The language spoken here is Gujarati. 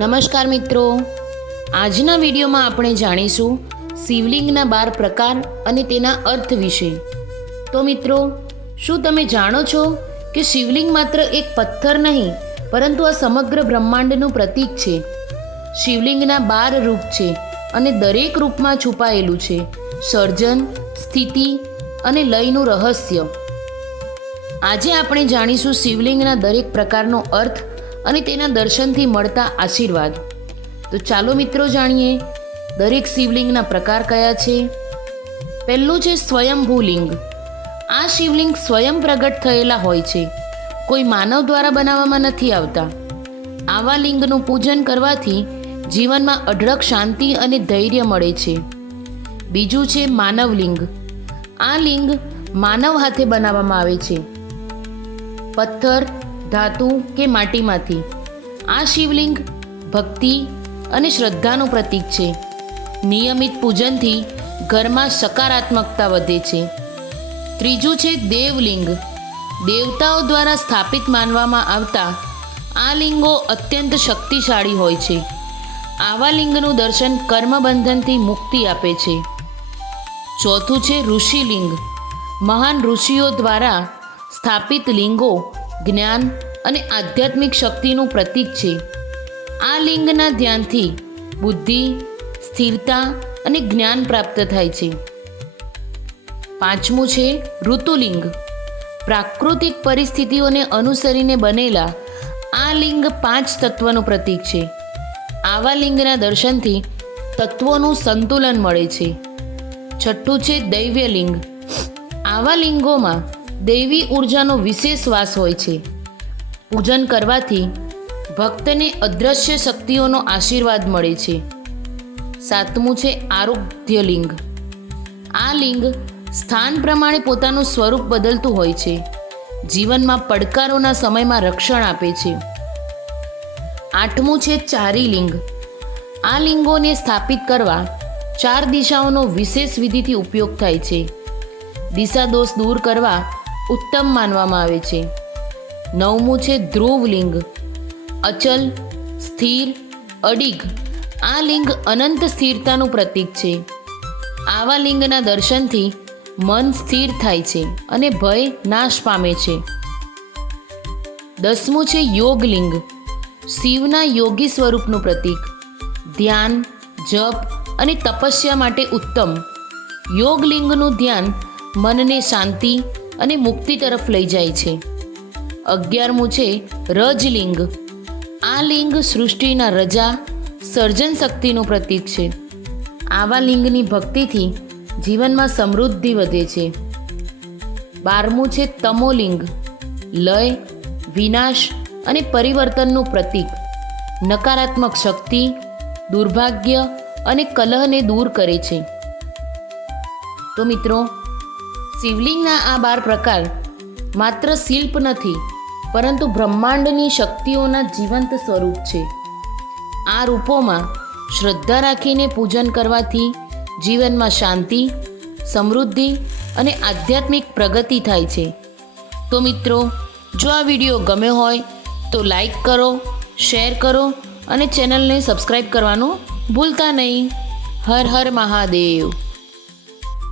નમસ્કાર મિત્રો, આજના વિડીયોમાં આપણે જાણીશું શિવલિંગના 12 પ્રકાર અને તેના અર્થ વિશે. તો મિત્રો, શું તમે જાણો છો કે શિવલિંગ માત્ર એક પથ્થર નહીં પરંતુ આ સમગ્ર બ્રહ્માંડનું પ્રતીક છે. શિવલિંગના 12 રૂપ છે અને દરેક રૂપમાં છુપાયેલું છે સર્જન, સ્થિતિ અને લયનું રહસ્ય. આજે આપણે જાણીશું શિવલિંગના દરેક પ્રકારનો અર્થ અને તેના દર્શનથી મળતા આશીર્વાદ. તો ચાલો મિત્રો જાણીએ દરેક શિવલિંગના પ્રકાર કયા છે. પહેલું છે સ્વયંભૂલિંગ. આ શિવલિંગ સ્વયં પ્રગટ થયેલા હોય છે, કોઈ માનવ દ્વારા બનાવવામાં નથી આવતા. આવા લિંગનું પૂજન કરવાથી જીવનમાં અઢળક શાંતિ અને ધૈર્ય મળે છે. બીજું છે માનવલિંગ. આ લિંગ માનવ હાથે બનાવવામાં આવે છે, પથ્થર, ધાતુ કે માટીમાંથી. આ શિવલિંગ ભક્તિ અને શ્રદ્ધાનું પ્રતીક છે. નિયમિત પૂજનથી ઘરમાં સકારાત્મકતા વધે છે. ત્રીજું છે દેવલિંગ. દેવતાઓ દ્વારા સ્થાપિત માનવામાં આવતા આ લિંગો અત્યંત શક્તિશાળી હોય છે. આવા લિંગનું દર્શન કર્મબંધનથી મુક્તિ આપે છે. ચોથું છે ઋષિલિંગ. મહાન ઋષિઓ દ્વારા સ્થાપિત લિંગો જ્ઞાન અને આધ્યાત્મિક શક્તિનું પ્રતીક છે. આ લિંગના ધ્યાનથી બુદ્ધિ, સ્થિરતા અને જ્ઞાન પ્રાપ્ત થાય છે. પાંચમું છે ઋતુલિંગ. પ્રાકૃતિક પરિસ્થિતિઓને અનુસરીને બનેલા આ લિંગ 5 તત્વનું પ્રતીક છે. આવા લિંગના દર્શનથી તત્વોનું સંતુલન મળે છે. છઠ્ઠું છે દૈવ્યલિંગ. આવા લિંગોમાં દૈવી ઉર્જાનો વિશેષ વાસ હોય છે. પૂજન કરવાથી ભક્તને અદૃશ્ય શક્તિઓનો આશીર્વાદ મળે છે. સાતમું છે આરોગ્યલિંગ. આ લિંગ સ્થાન પ્રમાણે પોતાનું સ્વરૂપ બદલતું હોય છે. જીવનમાં પડકારોના સમયમાં રક્ષણ આપે છે. આઠમું છે ચારીલિંગ. આ લિંગોને સ્થાપિત કરવા 4 દિશાઓનો વિશેષ વિધિથી ઉપયોગ થાય છે. દિશા દોષ દૂર કરવા ઉત્તમ માનવામાં આવે છે. નવમું છે ધ્રુવલિંગ. અચલ, સ્થિર, અડિગ. આ લિંગ અનંત સ્થિરતાનું પ્રતીક છે. આવા લિંગના દર્શનથી મન સ્થિર થાય છે અને ભય નાશ પામે છે. 10મું છે યોગલિંગ. શિવના યોગી સ્વરૂપનું પ્રતીક. ધ્યાન, જપ અને તપસ્યા માટે ઉત્તમ. યોગલિંગનું ધ્યાન મનને શાંતિ અને મુક્તિ તરફ લઈ જાય છે. 11મું છે રજલિંગ. આ લિંગ સૃષ્ટિના રજા, સર્જન શક્તિનું પ્રતીક છે. આવા લિંગની ભક્તિથી જીવનમાં સમૃદ્ધિ વધે છે. 12મું છે તમોલિંગ. લય, વિનાશ અને પરિવર્તનનું પ્રતીક. નકારાત્મક શક્તિ, દુર્ભાગ્ય અને કલહને દૂર કરે છે. તો મિત્રો, શિવલિંગના આ 12 પ્રકાર માત્ર શિલ્પ નથી પરંતુ બ્રહ્માંડની શક્તિઓના જીવંત સ્વરૂપ છે. આ રૂપોમાં શ્રદ્ધા રાખીને પૂજન કરવાથી જીવનમાં શાંતિ, સમૃદ્ધિ અને આધ્યાત્મિક પ્રગતિ થાય છે. તો મિત્રો, જો આ વિડીયો ગમ્યો હોય તો લાઈક કરો, શેર કરો અને ચેનલને સબસ્ક્રાઈબ કરવાનું ભૂલતા નહીં. હર હર મહાદેવ.